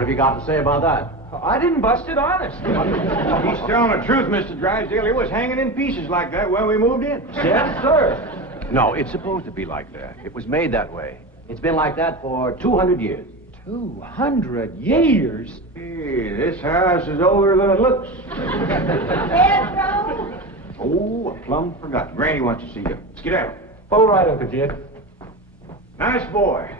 What have you got to say about that? I didn't bust it, honest. He's telling the truth, Mr. Drysdale. It was hanging in pieces like that when we moved in. Yes, sir. No, it's supposed to be like that. It was made that way. It's been like that for 200 years. 200 years? Hey, this house is older than it looks. Jethro! Oh, I plumb forgot. Granny wants to see you. Let's get out. All right, Uncle Jed. Nice boy.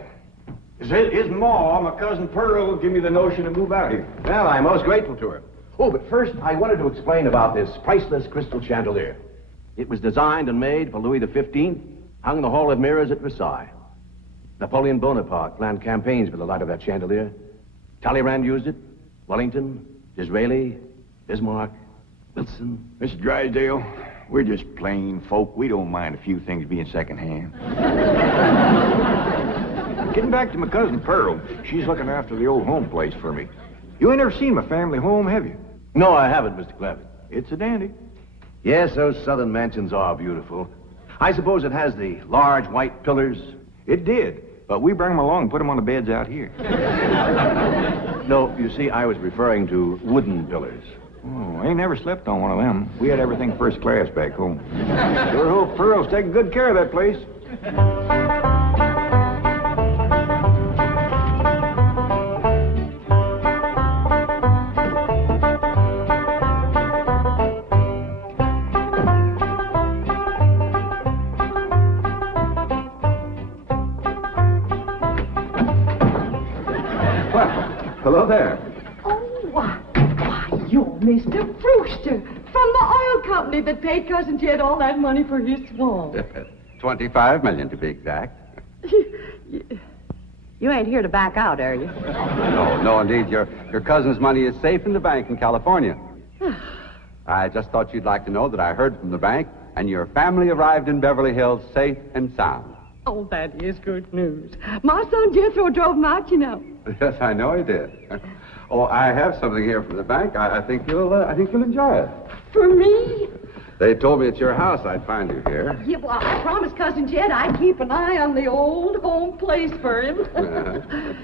His ma, my cousin Pearl, give me the notion to move out here. Well, I'm most grateful to her. Oh, but first, I wanted to explain about this priceless crystal chandelier. It was designed and made for Louis XV, hung in the Hall of Mirrors at Versailles. Napoleon Bonaparte planned campaigns with the light of that chandelier. Talleyrand used it. Wellington, Disraeli, Bismarck, Wilson. Mr. Drysdale, we're just plain folk. We don't mind a few things being secondhand. Getting back to my cousin Pearl, she's looking after the old home place for me. You ain't never seen my family home, have you? No, I haven't, Mr. Clampett. It's a dandy. Yes, those southern mansions are beautiful. I suppose it has the large white pillars. It did, but we bring them along and put them on the beds out here. No, you see, I was referring to wooden pillars. Oh, I ain't never slept on one of them. We had everything first class back home. Sure hope Pearl's taking good care of that place. Hello there. Oh, why, you're Mr. Brewster from the oil company that paid Cousin Jed all that money for his swamp. 25 million to be exact. You ain't here to back out, are you? No, indeed. Your cousin's money is safe in the bank in California. I just thought you'd like to know that I heard from the bank, and your family arrived in Beverly Hills safe and sound. Oh, that is good news. My son Jethro drove him out, you know. Yes, I know he did. Oh, I have something here from the bank. I think you'll enjoy it. For me? They told me at your house I'd find you here. Yeah, well, I promised Cousin Jed I'd keep an eye on the old home place for him.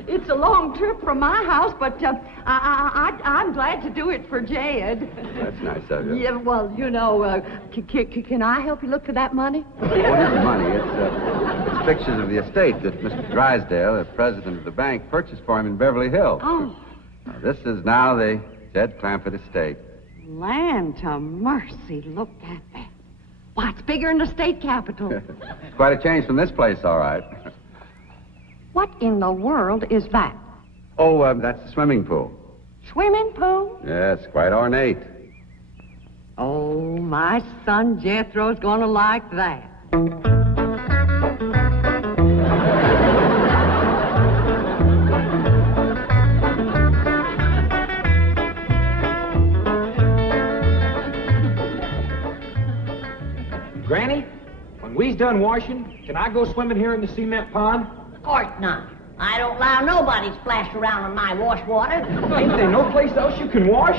It's a long trip from my house, but I'm glad to do it for Jed. That's nice of you. Yeah, well, you know, can I help you look for that money? What is the money? It's pictures of the estate that Mr. Drysdale, the president of the bank, purchased for him in Beverly Hills. Oh. Now, this is now the Jed Clampett estate. Land to mercy, look at that. Why, it's bigger than the state capitol. It's quite a change from this place, all right. What in the world is that? Oh, that's the swimming pool. Swimming pool? Yes, quite ornate. Oh, my son Jethro's gonna like that. Granny, when we's done washing, can I go swimming here in the cement pond? Of course not. I don't allow nobody to splash around in my wash water. Ain't there no place else you can wash?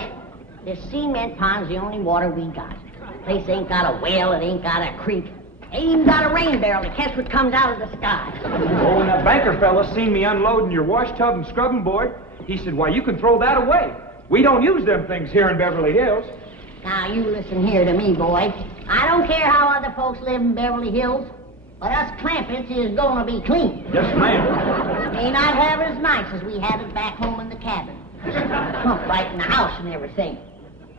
This cement pond's the only water we got. Place ain't got a well, it ain't got a creek. Ain't even got a rain barrel to catch what comes out of the sky. Oh, and that banker fella seen me unloading your wash tub and scrubbing board. He said, why, you can throw that away. We don't use them things here in Beverly Hills. Now, you listen here to me, boy. I don't care how other folks live in Beverly Hills, but us Clampetts is gonna be clean. Yes, ma'am. May not have it as nice as we had it back home in the cabin. Trump right in the house and everything.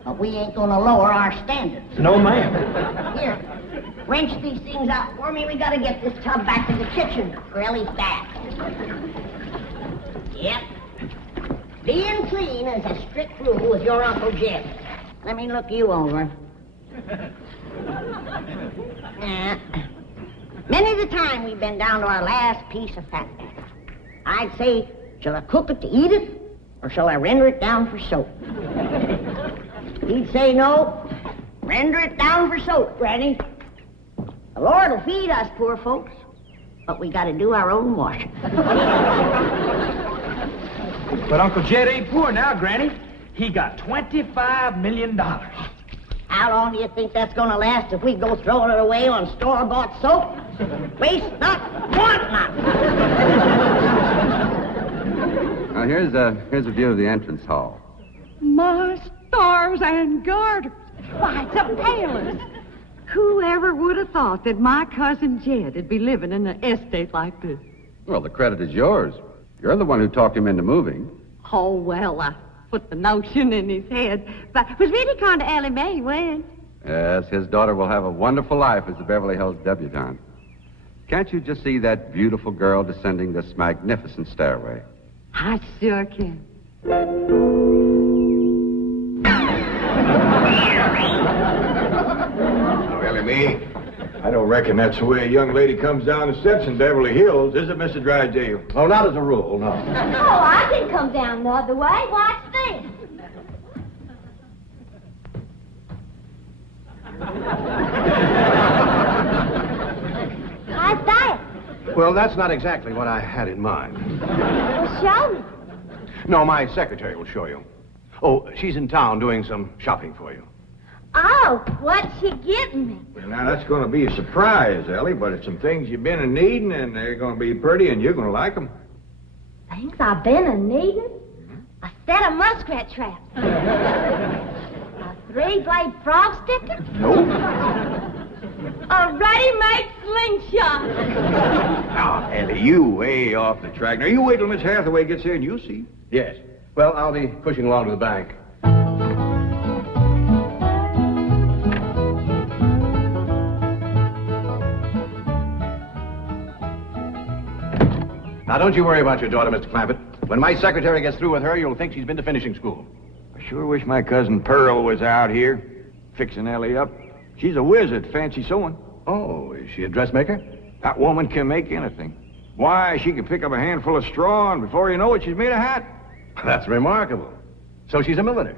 But we ain't gonna lower our standards. No, ma'am. Here, wrench these things out for me. We gotta get this tub back to the kitchen for Elly's bath. Yep. Being clean is a strict rule with your Uncle Jed. Let me look you over. Many the time we've been down to our last piece of fat. I'd say, shall I cook it to eat it, or shall I render it down for soap? He'd say, no, render it down for soap, Granny. The Lord will feed us poor folks, but we gotta do our own washing. But Uncle Jed ain't poor now, Granny. He got $25 million. How long do you think that's gonna last if we go throwing it away on store-bought soap? Waste not, want not. Now, here's a view of the entrance hall. My stars and garters. Why, it's a palace. Whoever would have thought that my cousin Jed would be living in an estate like this? Well, the credit is yours. You're the one who talked him into moving. Oh, well, I put the notion in his head. But it was really kind of Elly May when. Yes, his daughter will have a wonderful life as the Beverly Hills debutante. Can't you just see that beautiful girl descending this magnificent stairway? I sure can. Oh, Elly May, I don't reckon that's the way a young lady comes down the steps in Beverly Hills, is it, Mr. Drysdale? Oh, not as a rule, no. Oh, I can come down the other way. Watch this. How's that? Well, that's not exactly what I had in mind. Well, show me. No, my secretary will show you. Oh, she's in town doing some shopping for you. Oh, what's she getting me? Well, now, that's going to be a surprise, Elly, but it's some things you've been needing, and they're going to be pretty, and you're going to like them. Things I've been a-needing? A set of muskrat traps. A three-blade frog sticker? Nope. A ready-made slingshot. Now, Elly, you way off the track. Now, you wait till Miss Hathaway gets here, and you'll see. Yes. Well, I'll be pushing along to the bank. Now, don't you worry about your daughter, Mr. Clampett. When my secretary gets through with her, you'll think she's been to finishing school. I sure wish my cousin Pearl was out here, fixing Elly up. She's a whiz at fancy sewing. Oh, is she a dressmaker? That woman can make anything. Why, she can pick up a handful of straw, and before you know it, she's made a hat. That's remarkable. So she's a milliner.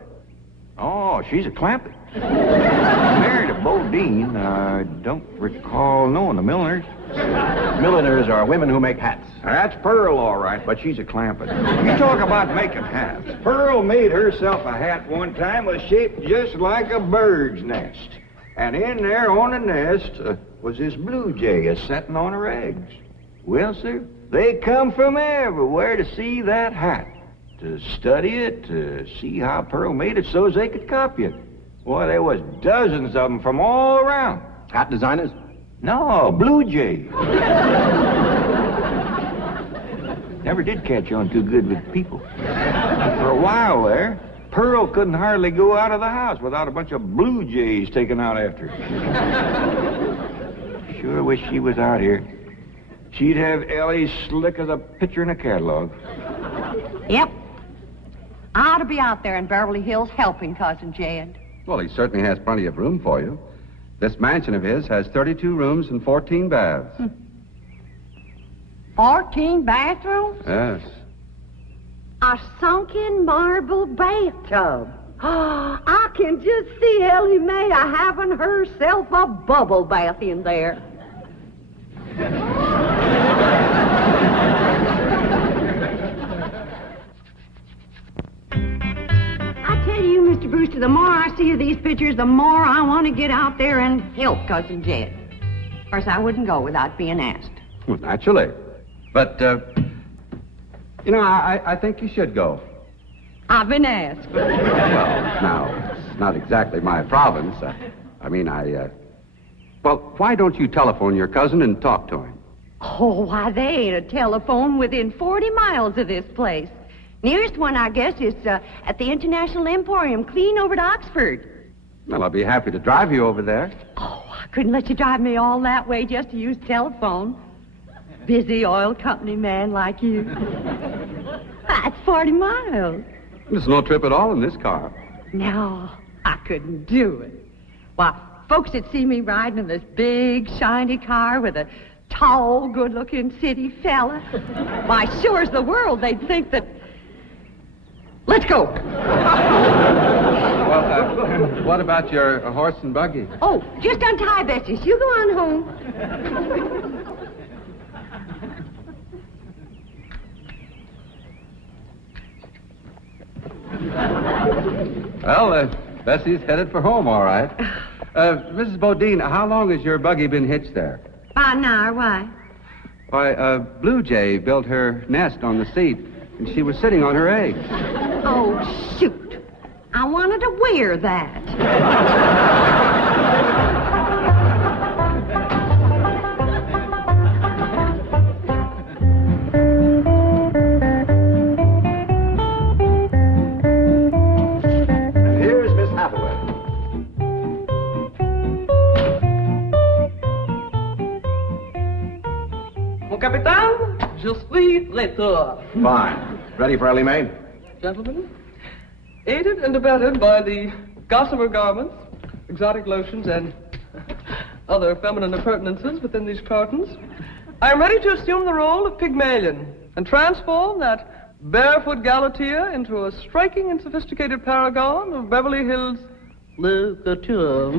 Oh, she's a Clampett. Married a Bodine. I don't recall knowing the milliners. Milliners are women who make hats. That's Pearl, all right, but she's a Clampett. You talk about making hats. Pearl made herself a hat one time was shaped just like a bird's nest. And in there on the nest was this blue jay a-setting on her eggs. Well, sir, they come from everywhere to see that hat, to study it, to see how Pearl made it so as they could copy it. Boy, there was dozens of them from all around. Hat designers? No, blue jay. Never did catch on too good with people. For a while there, Pearl couldn't hardly go out of the house without a bunch of blue jays taken out after her. Sure wish she was out here. She'd have Elly slick as a picture in a catalog. Yep. I ought to be out there in Beverly Hills helping Cousin Jed. Well, he certainly has plenty of room for you. This mansion of his has 32 rooms and 14 baths. 14 bathrooms? Yes. A sunken marble bathtub. Oh, I can just see Elly May having herself a bubble bath in there. I tell you, Mr. Brewster, the more I see of these pictures, the more I want to get out there and help Cousin Jed. Of course, I wouldn't go without being asked. Well, naturally. But, I think you should go. I've been asked. Well, now, it's not exactly my province. Well, why don't you telephone your cousin and talk to him? Oh, why, there ain't a telephone within 40 miles of this place. Nearest one, I guess, is at the International Emporium, clean over to Oxford. Well, I'll be happy to drive you over there. Oh, I couldn't let you drive me all that way just to use telephone. Busy oil company man like you. That's 40 miles. There's no trip at all in this car. No, I couldn't do it. Why, folks that see me riding in this big, shiny car with a tall, good-looking city fella, why, sure as the world, they'd think that... Let's go. Well, what about your horse and buggy? Oh, just untie Bessie. You go on home. Well, Bessie's headed for home, all right. Mrs. Bodine, how long has your buggy been hitched there? About an hour, why? Why, Blue Jay built her nest on the seat. and she was sitting on her eggs. Oh, shoot. I wanted to wear that. And here's Miss Hathaway. Mon capitaine, je suis traiteur. Fine. Ready for Elly May? Gentlemen, aided and abetted by the gossamer garments, exotic lotions, and other feminine appurtenances within these cartons, I am ready to assume the role of Pygmalion and transform that barefoot galatea into a striking and sophisticated paragon of Beverly Hills literature.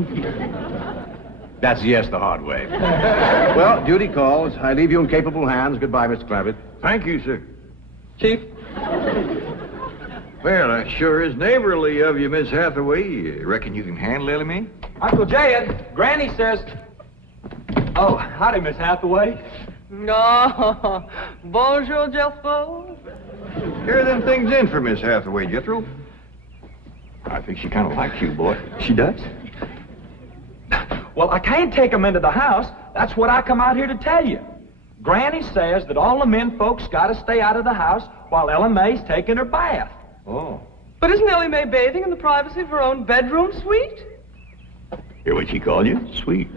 That's yes the hard way. Well, duty calls. I leave you in capable hands. Goodbye, Mr. Clampett. Thank you, sir. Chief, Well, that sure is neighborly of you, Miss Hathaway. You reckon you can handle Elly May? Uncle Jed, Granny says... Oh, howdy, Miss Hathaway. no, bonjour, Jethro. Here are them things in for Miss Hathaway, Jethro. I think she kind of likes you, boy. She does? Well, I can't take them into the house. That's what I come out here to tell you. Granny says that all the men folks got to stay out of the house while Elly May's taking her bath. Oh. But isn't Elly May bathing in the privacy of her own bedroom suite? Hear what she called you? Sweet.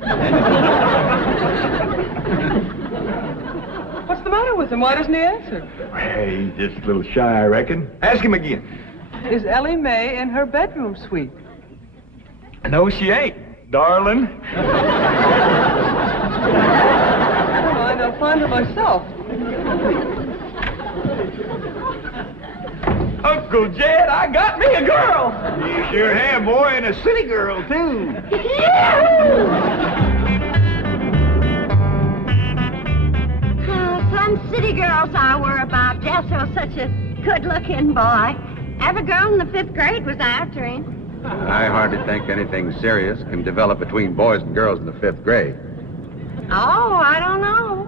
What's the matter with him? Why doesn't he answer? Hey, he's just a little shy, I reckon. Ask him again. Is Elly May in her bedroom suite? No, she ain't, darling. Fine, I'll find her myself. Uncle Jed, I got me a girl. You sure have, boy, and a city girl, too. Some city girls I were about. Jethro's such a good-looking boy. Every girl in the 5th grade was after him. I hardly think anything serious can develop between boys and girls in the 5th grade. Oh, I don't know.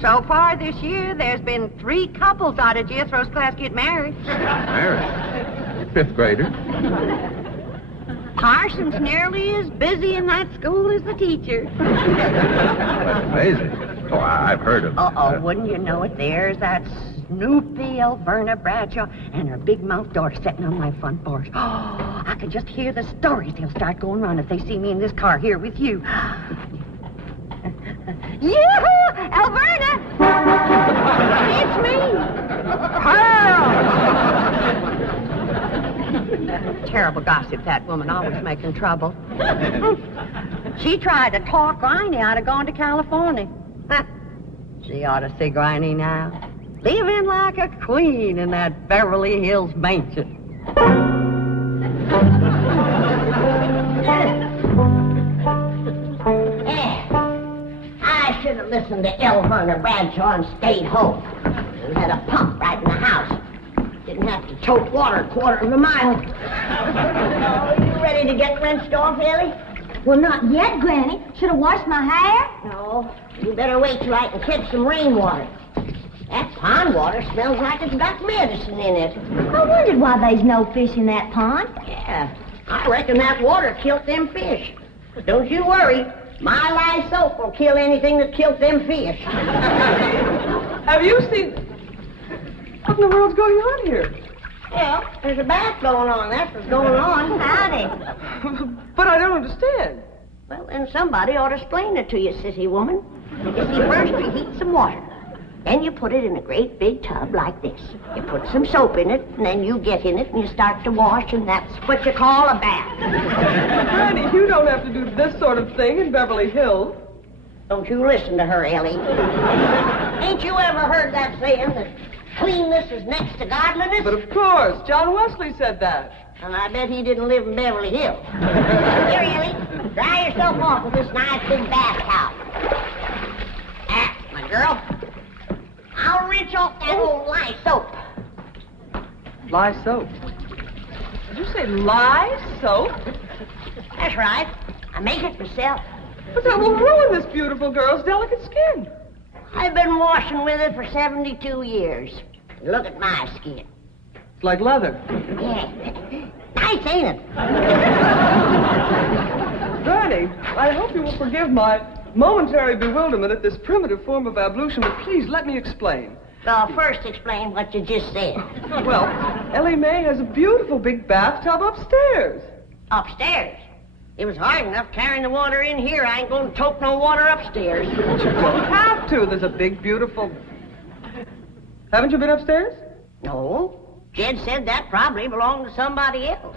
So far this year, there's been 3 couples out of Jethro's class get married. Married? 5th grader? Parson's nearly as busy in that school as the teacher. That's amazing. Oh, I've heard of... Uh-oh, wouldn't you know it? There's that Snoopy Elverna Bradshaw and her big-mouthed daughter sitting on my front porch. Oh, I could just hear the stories they'll start going around if they see me in this car here with you. Yoo-hoo! Elverna! It's me! Pearl! Terrible gossip, that woman, always making trouble. She tried to talk Granny out of going to California. She ought to see Granny now. Living like a queen in that Beverly Hills mansion. I should have listened to Elverna Bradshaw and stayed home. We had a pump right in the house. Didn't have to tote water a quarter of a mile. Are you ready to get rinsed off, Elly? Well, not yet, Granny. Should have washed my hair. No. You better wait till I can catch some rainwater. That pond water smells like it's got medicine in it. I wondered why there's no fish in that pond. Yeah, I reckon that water killed them fish. But don't you worry. My lye soap will kill anything that killed them fish. Have you seen... What in the world's going on here? Well, there's a bath going on. That's what's going on. Howdy. But I don't understand. Well, then somebody ought to explain it to you, sissy woman. You see, first you heat some water. Then you put it in a great big tub like this. You put some soap in it, and then you get in it and you start to wash, and that's what you call a bath. Granny, you don't have to do this sort of thing in Beverly Hills. Don't you listen to her, Elly. Ain't you ever heard that saying that cleanness is next to godliness? But of course, John Wesley said that. And I bet he didn't live in Beverly Hills. Here, Elly, dry yourself off with this nice big bath towel. Ah, my girl. I'll rinse off that old lye soap. Lye soap. Did you say lye soap? That's right. I make it myself. But that will ruin this beautiful girl's delicate skin. I've been washing with it for 72 years. Look at my skin. It's like leather. Yeah. Nice, ain't it? Granny, I hope you will forgive my momentary bewilderment at this primitive form of ablution, but please let me explain. Well, first explain what you just said. Well, Elly May has a beautiful big bathtub upstairs. Upstairs? It was hard enough carrying the water in here. I ain't going to tote no water upstairs. You don't have to. There's a big, beautiful... Haven't you been upstairs? No. Jed said that probably belonged to somebody else.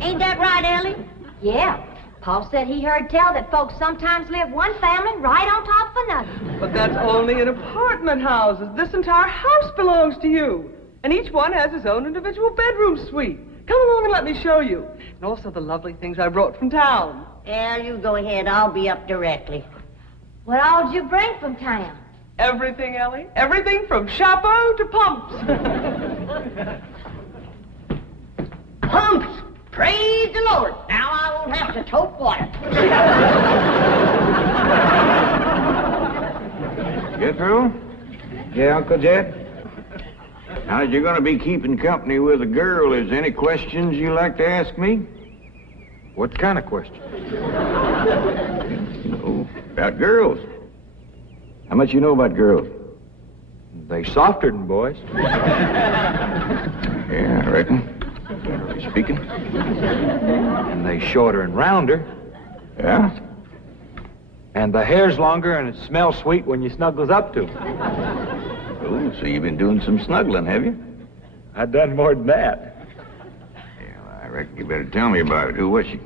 Ain't that right, Elly? Yeah. Paul said he heard tell that folks sometimes live one family right on top of another. But that's only in apartment houses. This entire house belongs to you. And each one has his own individual bedroom suite. Come along and let me show you. And also the lovely things I brought from town. Yeah, you go ahead. I'll be up directly. What all did you bring from town? Everything, Elly. Everything from chapeau to pumps. Pumps! Praise the Lord. Now I won't have to tote water. Jethro? Yeah, Uncle Jed? Now, as you're going to be keeping company with a girl, is there any questions you like to ask me? What kind of question? About girls. How much you know about girls? They softer than boys. Yeah, I reckon. Generally speaking. And they shorter and rounder. Yeah? And the hair's longer and it smells sweet when you snuggles up to 'em. Oh, so you've been doing some snuggling, have you? I done more than that. Yeah, well, I reckon you better tell me about it. Who was she?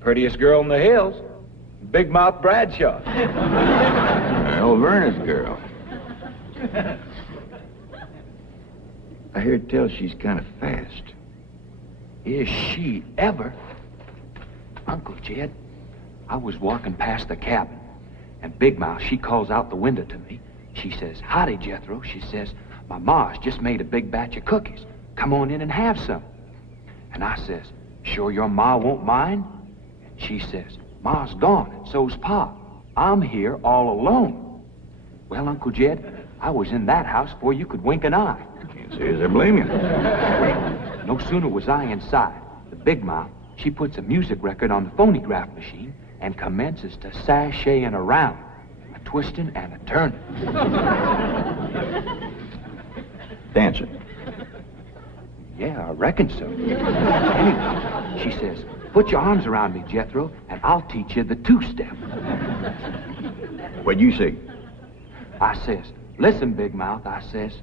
Prettiest girl in the hills. Big Mouth Bradshaw. Well, Verna's girl. I heard tell she's kind of fast. Is she ever? Uncle Jed, I was walking past the cabin, and Big Mouth, she calls out the window to me. She says, "Howdy, Jethro." She says, "My ma's just made a big batch of cookies. Come on in and have some." And I says, "Sure your ma won't mind?" And she says, "Ma's gone, and so's Pa. I'm here all alone." Well, Uncle Jed, I was in that house before you could wink an eye. Can't say as I blame you. No sooner was I inside, the Big Mouth, she puts a music record on the phonograph machine and commences to sashaying around, a twisting and a turning. Dancing. Yeah, I reckon so. Anyway, she says, "Put your arms around me, Jethro, and I'll teach you the two-step." What'd you say? I says, "Listen, Big Mouth," I says,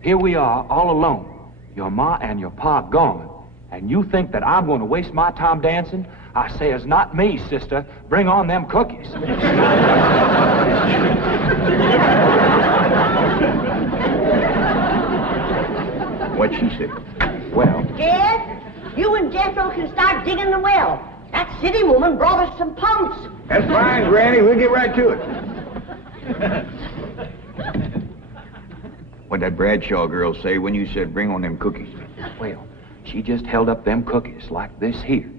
"here we are all alone. Your ma and your pa gone. And you think that I'm going to waste my time dancing?" I says, "Not me, sister. Bring on them cookies." What'd she say? Well, Jed, you and Jethro can start digging the well. That city woman brought us some pumps. That's fine, Granny. We'll get right to it. What'd that Bradshaw girl say when you said bring on them cookies? well, she just held up them cookies like this here.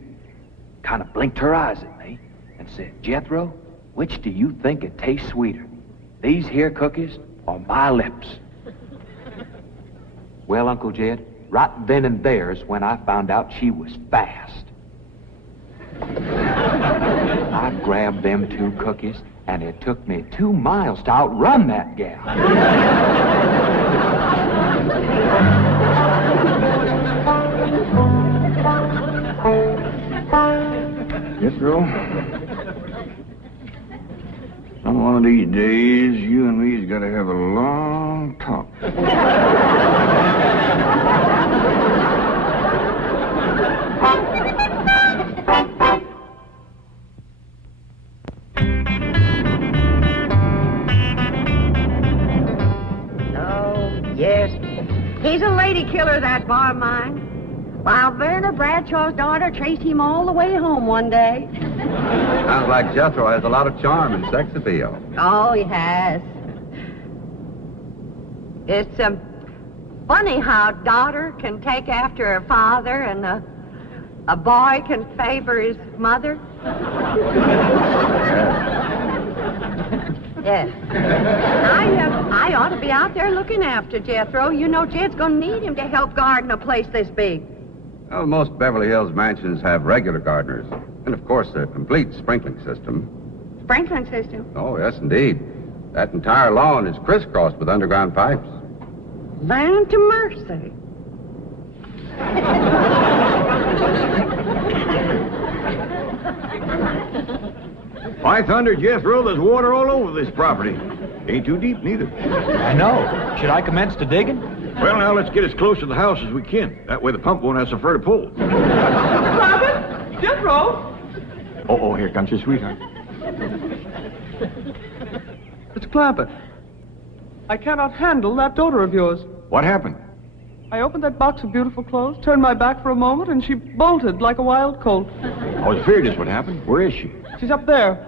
Kind of blinked her eyes at me and said, "Jethro, which do you think it tastes sweeter? These here cookies or my lips?" Well, Uncle Jed, right then and there's when I found out she was fast. I grabbed them two cookies, and it took me 2 miles to outrun that gal. Jethro, on one of these days, you and me's got to have a long talk. Yes. He's a lady killer, that bar of mine. While Verna Bradshaw's daughter traced him all the way home one day. Sounds like Jethro has a lot of charm and sex appeal. Oh, he has. It's funny how a daughter can take after her father and a boy can favor his mother. Yes. I ought to be out there looking after Jethro. You know, Jed's going to need him to help garden a place this big. Well, most Beverly Hills mansions have regular gardeners. And, of course, a complete sprinkling system. Sprinkling system? Oh, yes, indeed. That entire lawn is crisscrossed with underground pipes. Land to mercy. By thunder, Jethro, there's water all over this property. Ain't too deep, neither. I know. Should I commence the digging? Well, now, let's get as close to the house as we can. That way the pump won't have so far to pull. Clampett? Jethro? Oh, here comes your sweetheart. It's Clampett. I cannot handle that daughter of yours. What happened? I opened that box of beautiful clothes, turned my back for a moment, and she bolted like a wild colt. I was afraid this would happen. Where is she? She's up there.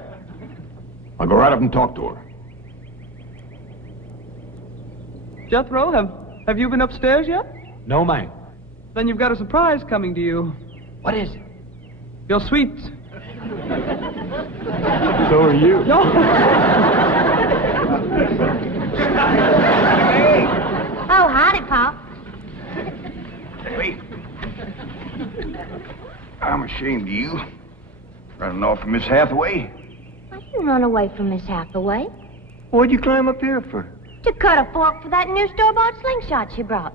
I'll go right up and talk to her. Jethro, have you been upstairs yet? No, ma'am. Then you've got a surprise coming to you. What is it? Your sweets. So are you. No. Oh, howdy, Pop. Wait. I'm ashamed of you. Running off from Miss Hathaway. I didn't run away from Miss Hathaway. What'd you climb up here for? To cut a fork for that new store-bought slingshot she brought.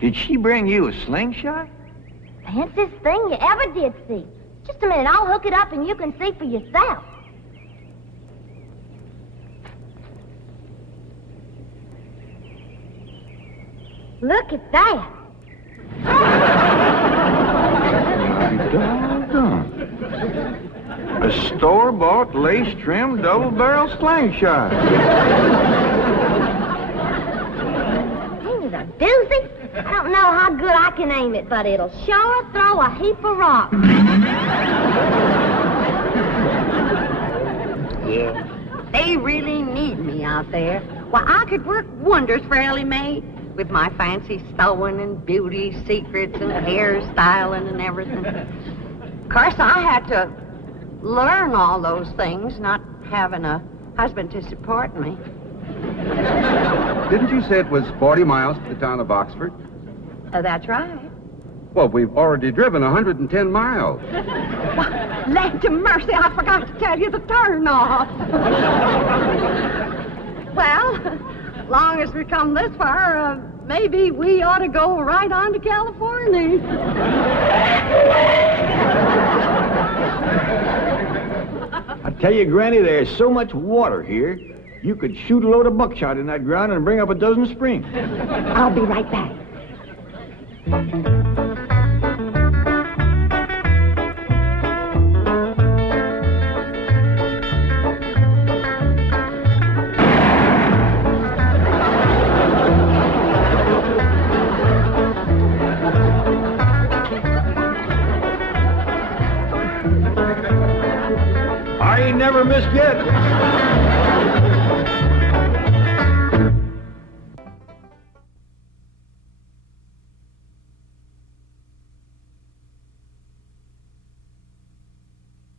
Did she bring you a slingshot? Fanciest thing you ever did see. Just a minute, I'll hook it up and you can see for yourself. Look at that. Doggone. A store-bought, lace-trimmed, double-barrel slingshot. Ain't it a doozy? I don't know how good I can aim it, but it'll sure throw a heap of rocks. Yeah. They really need me out there. Well, I could work wonders for Elly Mae with my fancy sewing and beauty secrets and hairstyling and everything. Of course, I had to learn all those things, not having a husband to support me. Didn't you say it was 40 miles to the town of Oxford? That's right. Well, we've already driven 110 miles. Land to mercy, I forgot to tell you the turn-off. Well, long as we come this far, maybe we ought to go right on to California. I tell you, Granny, there's so much water here, you could shoot a load of buckshot in that ground and bring up a dozen springs. I'll be right back. I ain't never missed yet.